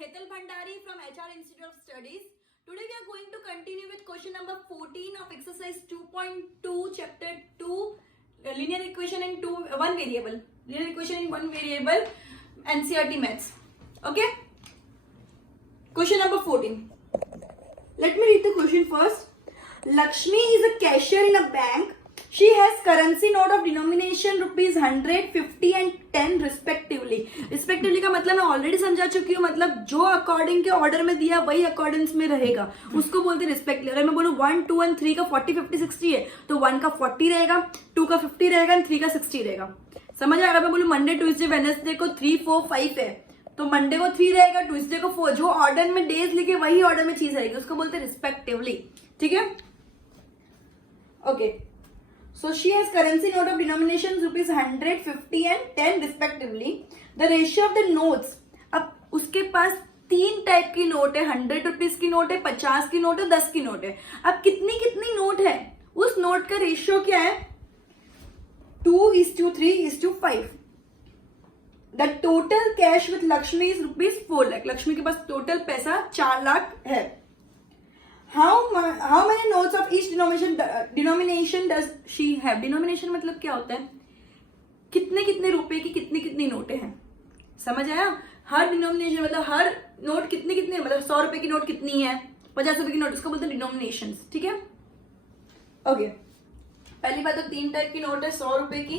Hetal Bhandari from HR Institute of Studies. Today we are going to continue with question number 14 of exercise 2.2 chapter 2 linear equation in one variable. Linear equation in one variable NCERT maths. Okay? Question number 14. Let me read the question first. Lakshmi is a cashier in a bank. She has currency note of denomination rupees 100, 50 and 10 respectively. Respectively का मतलब मैं already समझा चुकी हूँ. मतलब जो according के order में दिया वही अकॉर्डिंग्स में रहेगा, उसको बोलते हैं रिस्पेक्टली. अगर मैं बोलूँ 1, 2 और 3 का 40, 50, 60 है तो 1 का 40 रहेगा, 2 का 50 रहेगा और 3 का 60 रहेगा. समझ आया? अगर मैं बोलूँ मंडे ट्यूसडे वेडनेसडे को 3, 4, 5 है तो मंडे को 3 रहेगा, ट्यूसडे को 4. जो ऑर्डर में डेज लिखे वही ऑर्डर में चीज रहेगी, उसको बोलते हैं रिस्पेक्टिवली. ठीक है? Okay. So she has currency note of denomination rupees 100, 50 and 10 respectively. The ratio of the notes. अब उसके पास 3 टाइप की नोट है. 100 रुपीज की नोट है, 50 की नोट है, 10 की नोट है. अब कितनी कितनी नोट है, उस नोट का रेशियो क्या है? 2:3:5. The total cash with Lakshmi is rupees 4 lakh. Lakshmi के पास टोटल पैसा 4 लाख है. How many notes of each denomination does she have? Denomination मतलब क्या होता है? कितने कितने रुपए की कितनी कितनी नोटें हैं. समझ आया? हर डिनोमिनेशन मतलब हर नोट कितनी कितनी, मतलब 100 रुपए की नोट कितनी है, 50 रुपए की नोट, उसको बोलते हैं डिनोमिनेशन. ठीक है? ओके. पहली बात तो 3 टाइप की नोट है, 100 रुपए की,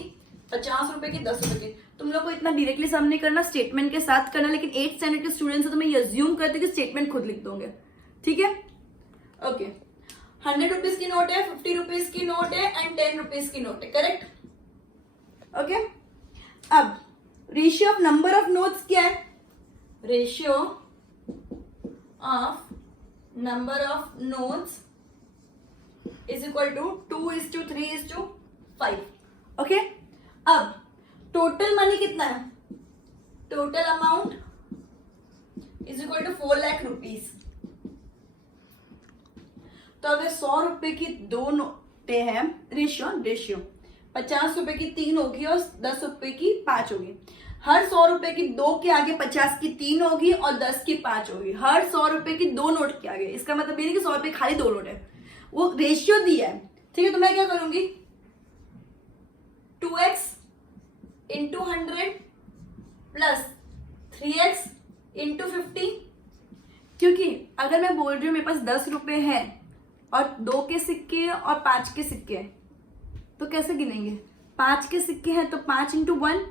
50 रुपए की, 10 रुपए की. तुम लोग को इतना डायरेक्टली सम नहीं करना, स्टेटमेंट के साथ करना. लेकिन 8th स्टैंडर्ड के स्टूडेंट्स से तो मैं ये अज्यूम करती हूँ कि स्टेटमेंट खुद लिख दोगे. ठीक है? ओके. 100 रुपीज की नोट है, 50 रुपीज की नोट है एंड 10 रुपीज की नोट है. करेक्ट? ओके. अब ratio of number of notes क्या है? Ratio of number of notes is equal to 2:3:5. Okay. अब टोटल मनी कितना है? Total amount is equal to 4 lakh rupees. तो अगर 100 रुपए की 2 नोटें हैं, रेशियो 50 रुपए की 3 होगी और 10 रुपए की 5 होगी. हर 100 रुपए की 2 के आगे 50 की 3 होगी और 10 की 5 होगी. हर 100 रुपए की 2 नोट के आगे. इसका मतलब ये नहीं कि 100 रुपए खाली 2 नोट है, वो रेशियो दिया है. ठीक है? तो मैं क्या करूंगी? 2x into 100 plus 3x into 50. क्योंकि अगर मैं बोल रही हूं मेरे पास 10 रुपए है और 2 के सिक्के और 5 के सिक्के हैं, तो कैसे गिनेंगे? 5 के सिक्के हैं तो 5 इंटू 1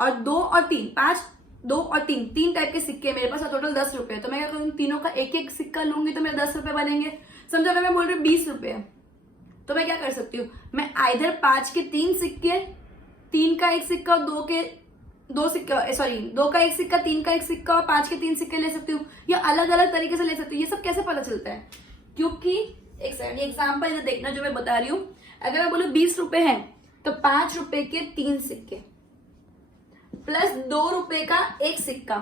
और 2 और 3, 5, 2 और 3 टाइप के सिक्के मेरे पास और टोटल 10 रुपए. तो मैं क्या करूंगी? तीनों का एक एक सिक्का लूंगी तो मेरे 10 रुपए बनेंगे. समझो अगर मैं बोल रही हूँ 20 रुपए है तो मैं क्या कर सकती हूँ? मैं आइधर 5 के 3 सिक्के, 3 का एक सिक्का और 2 का एक सिक्का, 3 का एक सिक्का और 5 के 3 सिक्के ले सकती हूँ, या अलग अलग तरीके से ले सकती हूँ. ये सब कैसे पता चलता है? क्योंकि एक सेकंड एग्जाम्पल देखना जो मैं बता रही हूं. अगर मैं बोलूं 20 रुपए हैं तो 5 रुपए के 3 सिक्के प्लस 2 रुपए का एक सिक्का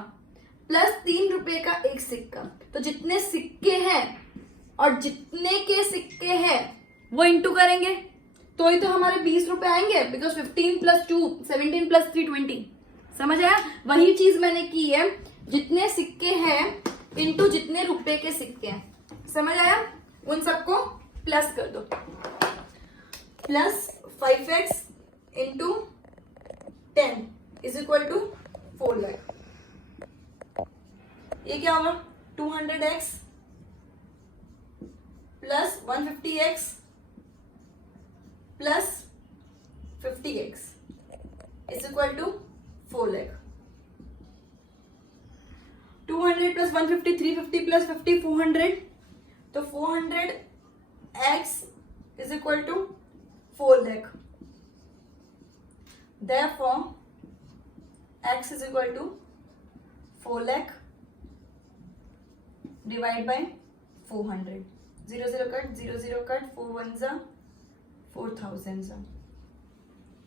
प्लस 3 रुपए का एक सिक्का. तो जितने सिक्के हैं और जितने के सिक्के हैं वो इंटू करेंगे तो ही तो हमारे 20 रुपए आएंगे. Because 15 plus 2 17 plus 3 20. समझ आया? वही चीज मैंने की है. जितने सिक्के हैं इंटू जितने रुपए के सिक्के हैं. समझ आया? उन सबको प्लस कर दो. Plus 5x into 10 is equal to 4 lakh. ये क्या होगा? 200x plus 150x plus 50x is equal to 4 lakh. 200 plus 150 350 plus 50 400. तो 400x is equal to 4 lakh. Therefore, x is equal to 4 lakh divided by 400. 0 0 cut, 0 0 cut, 4 1s are 4000s.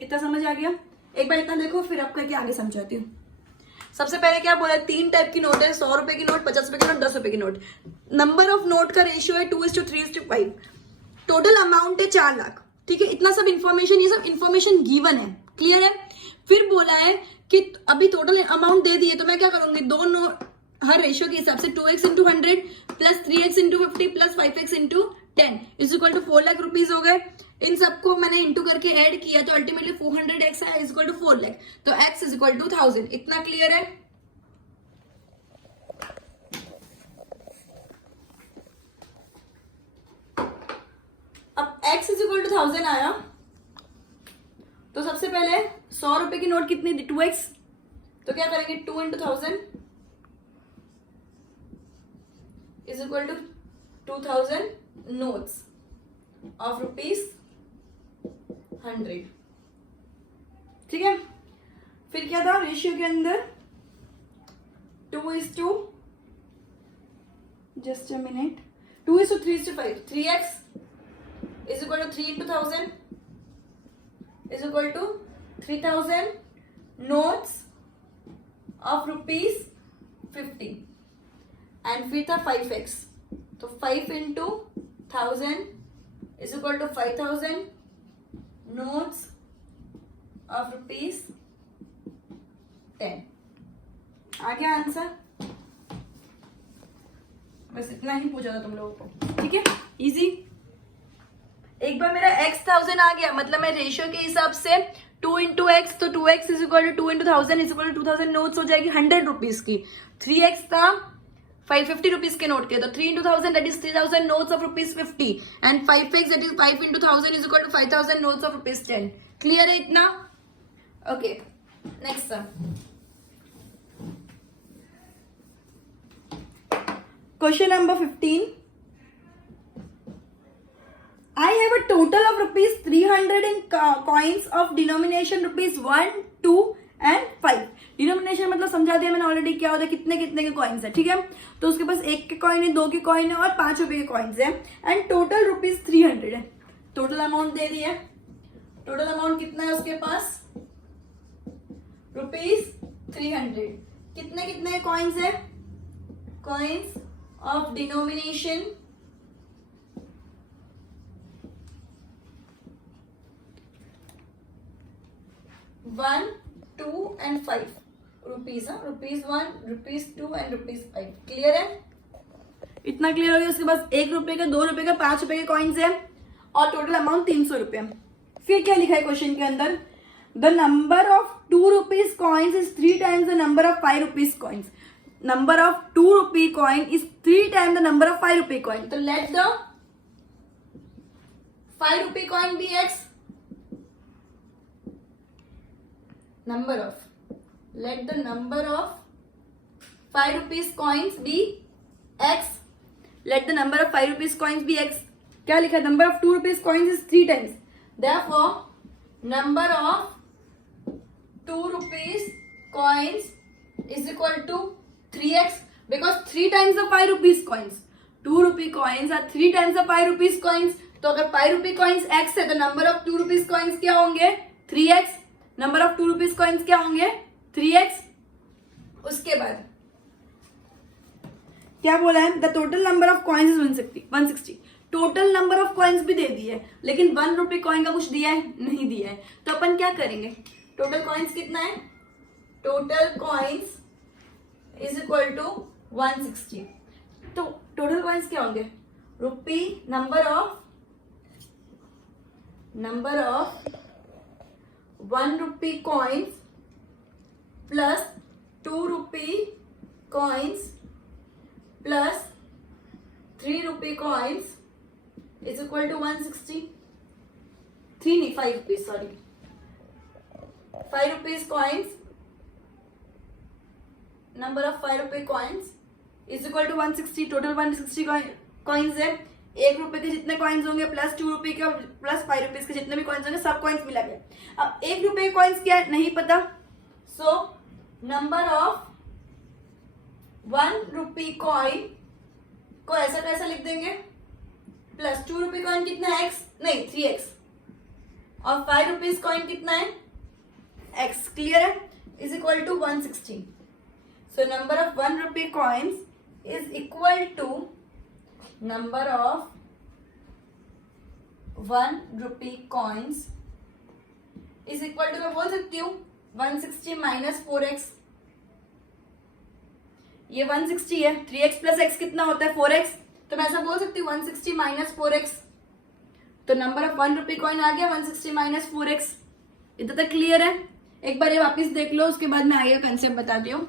इतना समझ आ गया? एक बार इतना देखो फिर अब करके आगे समझाती हूँ. सबसे पहले क्या बोला? 3 टाइप की नोट है, 100 रुपए की नोट, 50 रुपए की नोट, 10 रुपए की नोट. नंबर ऑफ नोट का रेशियो है 2:3:5. टोटल अमाउंट है 4 लाख. ठीक है? इतना सब इंफॉर्मेशन, ये सब इंफॉर्मेशन गिवन है. क्लियर है? फिर बोला है कि अभी टोटल अमाउंट दे दिए तो मैं क्या करूंगी, दोनों हर रेशियो के हिसाब से 2x into 100 plus 3x into 50 plus 5x into 10 is equal to 4 lakh rupees हो गए। इन सबको मैंने इंटू करके ऐड किया तो अल्टीमेटली 400x है इज इक्वल टू 4 लाख, तो x इज इक्वल टू 1000। इतना क्लियर है? अब x इज इक्वल टू 1000 आया तो सबसे पहले 100 रुपए की नोट कितनी थी, 2x, तो क्या करेंगे 2 into 1000 is equal to 2000 notes of ₹100। ठीक है, फिर क्या था रेशियो के अंदर 2:, just a minute, 2:3:5, 3x is equal to 3 into 1000 is equal to 3000 notes of ₹50 and फिर था 5x, तो 5 into 1000 is equal to 5000 notes of ₹10। आ गया आंसर? बस इतना ही पूछा था तुम लोगों को, ठीक है, इजी। एक बार मेरा x 1000 आ गया, मतलब मैं रेशियो के हिसाब से 2 इंटू एक्स, तो 2x is equal to 2 into 1000 is equal to 2000 notes हो जाएगी 100 रुपीज की। 3x था 550 रुपीज के नोट के, तो 3 into 1000 that is 3000 notes of ₹50 and 5x that is 5 into 1000 is equal to 5000 notes of ₹10। Clear है इतना? Okay, next sum. Question number 15। I have a total of ₹300 in coins of denomination ₹1, 2 and 5। Denomination मतलब समझा दिया मैंने already, क्या होता है, कितने कितने के कॉइन्स है, ठीक है। तो उसके पास 1 के कॉइन है, 2 के कॉइन है और 5 रुपए के कॉइन्स है एंड टोटल ₹300 है। टोटल अमाउंट दे दिया, टोटल अमाउंट कितना है उसके पास, ₹300। कितने कितने कॉइन्स है, coins of denomination 1, 2 and 5 rupees, ₹1, ₹2 and ₹5। Clear है? इतना क्लियर हो गया। उसके पास 1 रुपए का, 2 रुपए का, 5 रुपए के कॉइन्स है और टोटल अमाउंट 300 रुपए। फिर क्या लिखा है क्वेश्चन के अंदर, the number of 2 rupees coins is 3 times the number of 5 rupees coins. Number of 2 rupee coin is 3 times the number of 5 rupee coin. तो let the 5 rupee coin be x, number of, let the number of 5 rupees coins be x, let the number of 5 rupees coins be x। क्या लिखा है, number of 2 rupees coins is 3 times, therefore number of 2 rupees coins is equal to 3x because 3 times the 5 rupees coins, 2 rupee coins are 3 times the 5 rupees coins। तो अगर 5 rupee coins x है तो number of 2 rupees coins क्या होंगे, 3x। Number of 2 rupees coins क्या होंगे, 3x। उसके बाद क्या बोला है, the total number of coins is 160। Total number of coins भी दे दिए लेकिन 1 रुपी कॉइन का कुछ दिया है, नहीं दिया है। तो अपन क्या करेंगे, टोटल कॉइन्स कितना है, total coins is equal to 160। तो टोटल कॉइन्स क्या होंगे, rupee, number of 1 rupee coins plus 2 rupee coins plus 3 rupee coins is equal to 160। 3 नहीं, 5 rupees, sorry, 5 rupees coins, number of 5 rupee coins is equal to 160। Total 160 coins है। 1 रुपए के जितने coins होंगे plus 2 रुपए के प्लस 5 रुपीज के जितने भी कॉइन्स होंगे सब कॉइन्स मिला गया। अब 1 रुपए के कॉइन्स क्या है नहीं पता, सो नंबर ऑफ 1 रुपी कॉइन को ऐसा कैसा लिख देंगे, प्लस 2 रुपी कॉइन कितना है, x नहीं 3x, और 5 रुपीज कॉइन कितना है, x। क्लियर है? Is equal to 160। So number of 1 rupee coins is equal to number of 1 rupee coins is equal to, मैं बोल सकती हूँ 160 माइनस 4x, ये 160 है, 3x प्लस x कितना होता है 4x, तो मैं ऐसा बोल सकती हूँ 160 माइनस 4x, तो नंबर ऑफ 1 रुपी कॉइन आ गया 160 माइनस 4x। इतना तक क्लियर है? एक बार ये वापस देख लो, उसके बाद मैं आगे कंसेप्ट बताती हूँ।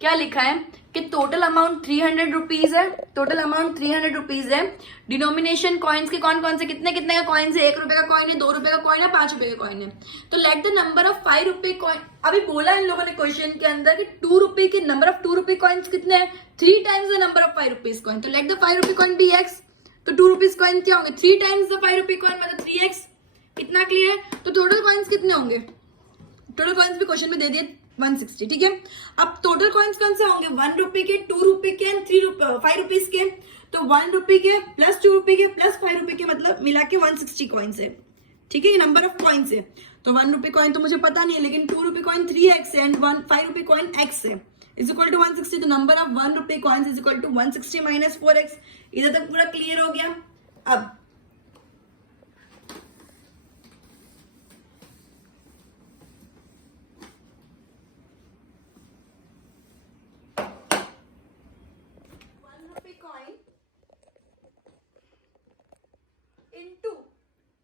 क्या लिखा है कि टोटल अमाउंट 300 रुपीज है, टोटल अमाउंट 300 रुपीज है। डिनोमिनेशन कॉइन्स के कौन कौन से कितने कितने का कॉइन है, 1 रुपए का कॉइन है, 2 रुपए का कॉइन है, 5 रुपए का कॉइन है। तो लेट द नंबर ऑफ 5 रुपए कॉइन, अभी बोला इन लोगों ने क्वेश्चन के अंदर कि 2 रुपए के नंबर ऑफ 2 रुपए कॉइन्स कितने हैं, 3 times the number of 5 rupees coin. तो लेट द 5 रुपए कॉइन बी एक्स, तो 2 रुपीज कॉइन क्या होंगे 3 टाइम्स द 5 रुपए कॉइन, मतलब 3x। कितना क्लियर है? तो टोटल कॉइन्स कितने होंगे, टोटल कॉइन्स भी क्वेश्चन में दे दिए 160, ठीक है। अब टोटल कॉइन्स कौन से होंगे, 1 रुपए के, 2 रुपए के एंड 5 रुपीज के। तो 1 रुपए के प्लस 2 रुपए के प्लस 5 रुपए के, मतलब मिला के 160 कॉइन्स है, ठीक है। ये नंबर ऑफ कॉइन्स है। तो 1 रुपए कॉइन तो मुझे पता नहीं है, लेकिन 2 रुपए कॉइन 3x है एंड 5 रुपए कॉइन x है, इज इक्वल टू 160। तो नंबर ऑफ 1 रुपए coins is equal to 160 minus 4x। इधर तक पूरा क्लियर हो गया। अब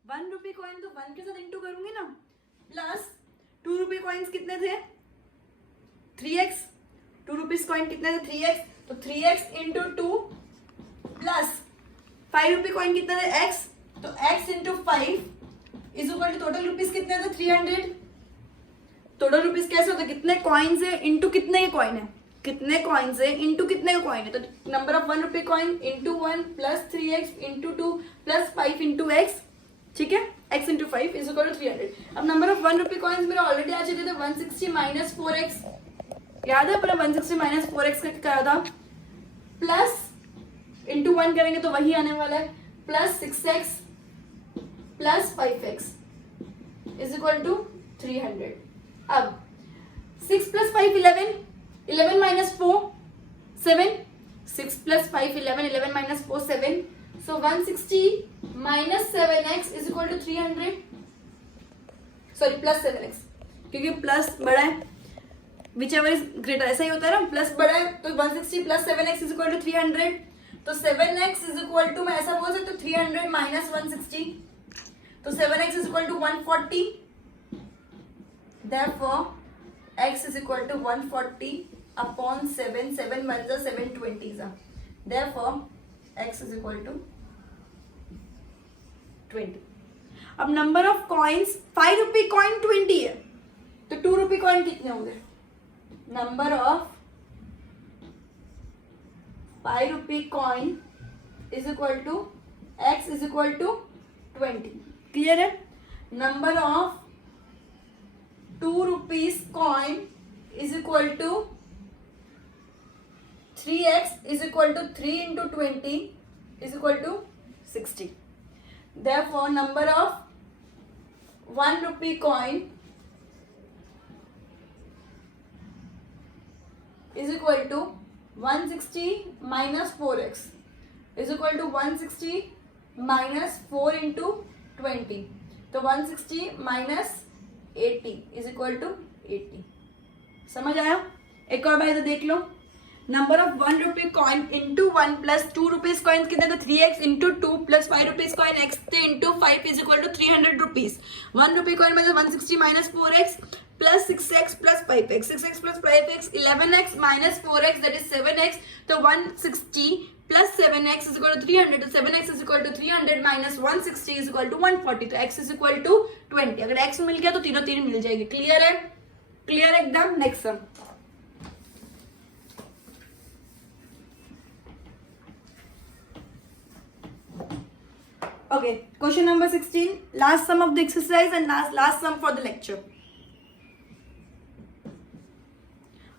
वन रुपी कॉइन, तो 1 के साथ इंटू करूंगी ना, प्लस 2 रुपी कॉइन्स कितने थे 3x, 2 रुपीज कॉइन कितने थे 3x, तो 3x into 2 plus 5 rupee coin कितने थे x, तो x into 5 is equal to total rupees कितने थे 300। टोटल रुपीज कैसे होते, कितने कॉइन्स है इंटू कितने के कॉइन है, कितने कॉइन्स है इंटू कितने का कॉइन है। तो number of 1 rupee coin into 1 plus 3x into 2 plus 5 into x, ठीक है, x into 5 is equal to 300। अब नंबर ऑफ 1 रुपी कॉइन्स मेरे ऑलरेडी आ चुके थे 160 माइनस 4x, याद है अपना 160 माइनस 4x का क्या था, प्लस इंटू 1 करेंगे तो वही आने वाला है, plus 6x plus 5x is equal to 300। अब 6 plus 5 11, 11 minus 4 7, 6 plus 5 11, 11 minus 4 7, so 160 minus 7x is equal to 300, sorry plus 7x, क्योंकि प्लस बड़ा है, whichever is greater, ऐसा ही होता है ना, प्लस बड़ा है तो 160 plus 7x is equal to 300, तो 7x is equal to, मैं ऐसा बोल सकती हूँ 300 माइनस 160, तो 7x is equal to 140, therefore x is equal to 140 upon 7, 7 1 is 720, therefore x is equal to 20। अब number of coins 5 rupee coin 20 है, तो 2 रुपी कॉइन कितने होंगे, number of 5 rupee coin is equal to x is equal to 20। Clear है? Number of 2 rupees coin is equal to 3x is equal to 3 into 20 is equal to 60. Therefore, number of 1 rupee coin is equal to 160 minus 4x is equal to 160 minus 4 into 20. तो 160 minus 80 is equal to 80. समझ आया? एक और बार देख लो, number of 1 rupee coin into 1 plus 2 rupees coin कितने, तो 3x into 2 plus 5 rupees coin x थे into 5 is equal to 300 rupees. 1 rupee coin मतलब 160 minus 4x plus 6x plus 5x, 6x plus 5x 11x minus 4x that is 7x, तो 160 plus 7x is equal to 300, तो 7x is equal to 300 minus 160 is equal to 140, तो x is equal to 20। अगर x मिल गया तो तीनों तीन मिल जाएगी। Clear है? क्लियर एकदम। Next sum, okay, question number 16, last sum of the exercise and last sum for the lecture.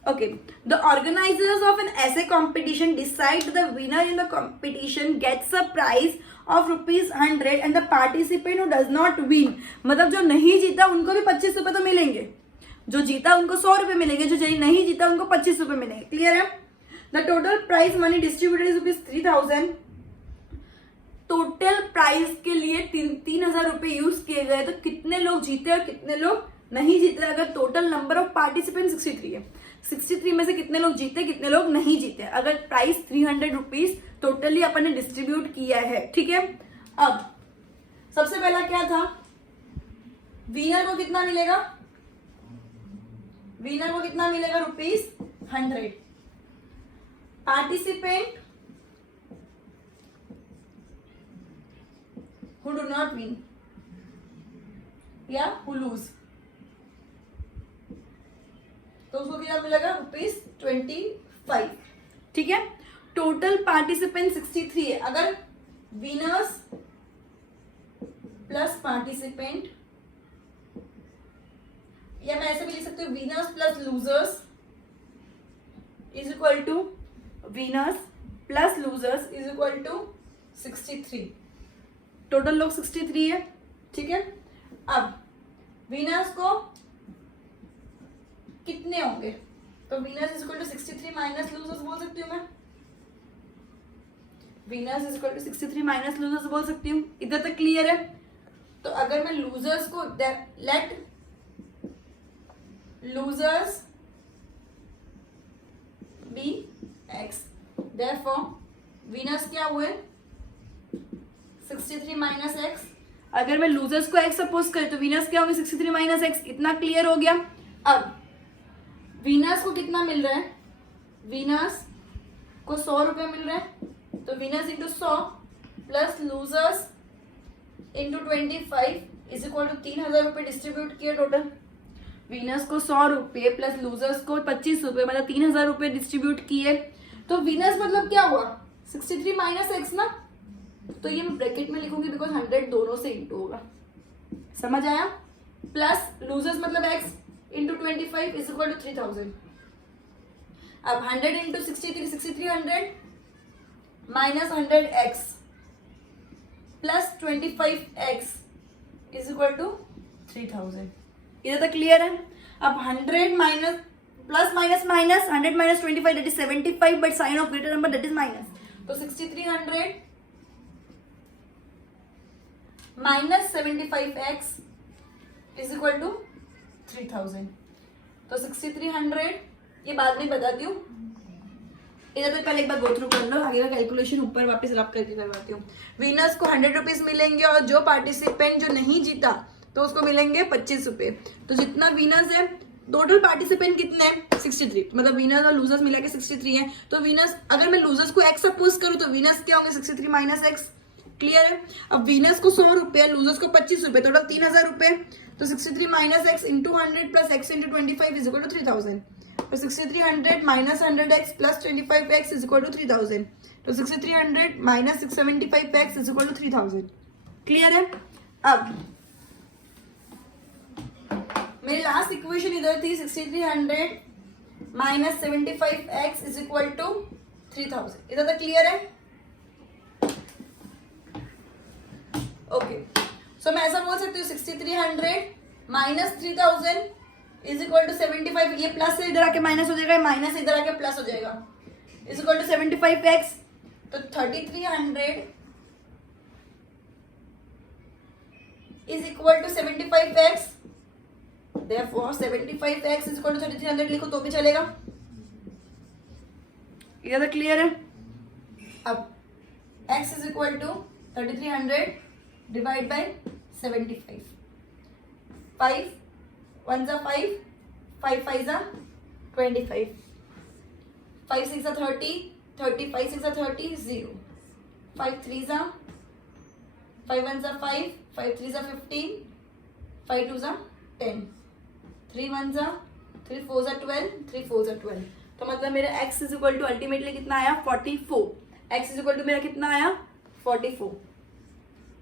Okay, the organizers of an essay competition decide the winner in the competition gets a prize of ₹100 and the participant who does not win, मतलब जो नहीं जीता उनको भी 25 रुपए तो मिलेंगे, जो जीता उनको 100 रुपए मिलेंगे, जो नहीं जीता उनको 25 रुपए मिलेंगे। क्लियर है? The total prize money distributed is ₹3000। Total price के लिए 3000 रुपए यूज किए गए, तो कितने लोग जीते और कितने लोग नहीं जीते अगर टोटल नंबर ऑफ पार्टिसिपेंट 63 है, 63 में से कितने लोग जीते कितने लोग नहीं जीते, अगर प्राइस 300 रुपीज टोटली अपन ने डिस्ट्रीब्यूट किया है, ठीक है। अब सबसे पहला क्या था, विनर को कितना मिलेगा, विनर को कितना मिलेगा ₹100। Participant who do not win या who lose, तो उसको कितना मिलेगा ₹25, ठीक है। टोटल पार्टिसिपेंट 63 है, अगर विनर्स प्लस पार्टिसिपेंट, या मैं ऐसे भी लिख सकती हूँ winners plus losers is equal to winners plus losers is equal to 63। टोटल लोग 63 है, ठीक है। अब विनर्स को कितने होंगे, तो winners is equal to 63 minus losers बोल सकती हूँ मैं, winners is equal to 63 minus losers बोल सकती हूँ। इधर तक क्लियर है। तो अगर मैं लूजर्स को let losers be x, therefore winners क्या हुए 63 माइनस एक्स। अगर मैं लूजर्स को एक्स सपोज करें तो विनर्स क्या होंगे 63 माइनस एक्स। इतना क्लियर हो गया। अब विनर्स को कितना मिल रहा है, विनर्स को 100 रुपये मिल रहा है, तो winners into 100 plus losers into 25 is equal to 3000 रुपये डिस्ट्रीब्यूट किया टोटल। विनर्स को 100 रुपये प्लस लूजर्स को 25 रुपये मतलब 3000 रुपये डिस्ट्रीब्यूट किए। तो विनर्स मतलब क्या हुआ 63 माइनस एक्स ना, तो ये मैं ब्रैकेट में लिखूंगी बिकॉज 100 दोनों से इंटू होगा, समझ आया। प्लस लूजर्स मतलब x into 25 is equal to 3000। अब 100 into 63 6300 minus 100 x plus 25 x is equal to 3000। इधर तक क्लियर है। अब 100 minus plus minus minus 100 minus 25 that is 75 but sign of greater number that is minus, तो 6300 minus 75x is equal to 3000। तो 6300 ये बाद में बताती हूँ, इधर तक पहले एक बार गो थ्रू कर लो, आगे का कैलकुलेशन ऊपर वापस रब करके करवाती हूँ। विनर्स को 100 रुपीज मिलेंगे और जो पार्टिसिपेंट जो नहीं जीता तो उसको मिलेंगे 25 रुपये। तो जितना विनर्स है, टोटल पार्टिसिपेंट कितने हैं 63, मतलब विनर्स और लूजर्स मिला के 63 है। तो विनर्स अगर मैं लूजर्स को एक्स सपोज करूँ तो विनर्स क्या होंगे 63 माइनस एक्स, क्लियर है। अब विनर्स को 100 रुपये, लूजर्स को 25 रुपये, टोटल 3000 रुपये। तो 63 minus x into 100 plus x into 25 is equal to 3000। तो 6300 minus 100x plus 25x is equal to 3000। तो 6300 minus 675x is equal to 3000, clear है। अब मेरी लास्ट इक्वेशन इधर थी 6300 minus 75x is equal to 3000, इधर तक क्लियर है। ओके, सो मैं ऐसा बोल सकती हूँ 6300 माइनस 3000 इज इक्वल टू 75, ये प्लस से इधर आके माइनस हो जाएगा, माइनस से इधर आके प्लस हो जाएगा, इज इक्वल टू 75x। तो 3300 is equal to 75x, therefore 75x is equal to 3300 लिखो तो भी चलेगा, ये तो क्लियर है। अब x is equal to 3300 divide by 75, 5 1 5, 5 5 25, 5 6 30, 30 5 6 30 0, 5 3 5 1 5, 5 3 15, 5 2 10, 3 1 3 4 12, 3 4 12। तो मतलब मेरा x is equal to ultimately कितना आया 44। x इज इक्वल टू मेरा कितना आया 44।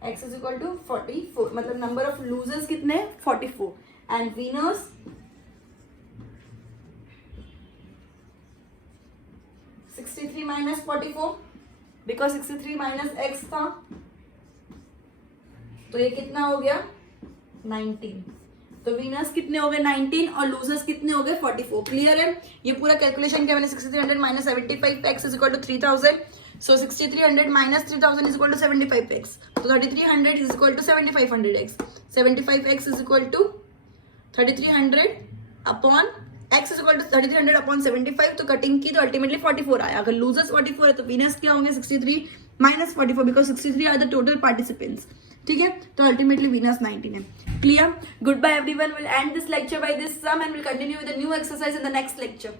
x इज इक्वल टू 44, मतलब नंबर ऑफ लूजर्स कितने 44 एंड विनर्स 63 माइनस 44 बिकॉज 63 माइनस x था, तो ये कितना हो गया 19। तो विनर्स कितने हो गए 19 और लूजर्स कितने हो गए 44, क्लियर है। ये पूरा कैलकुलेशन किया मैंने 6300 minus 75x is equal to 3000। So 6300 minus 3000 is equal to 75x. So 3300 is equal to 7500x. 75x is equal to 3300 upon x is equal to 3300 upon 75, तो कटिंग की तो अल्टीमेटली 44 आया. अगर लूजर्स 44 है तो विनर्स क्या होंगे 63 माइनस 44, because 63 are the total participants. ठीक है, तो अल्टीमेटली विनर्स 19 है. Clear? Good bye everyone. Will end this lecture by this sum and will continue with a new exercise in the next lecture.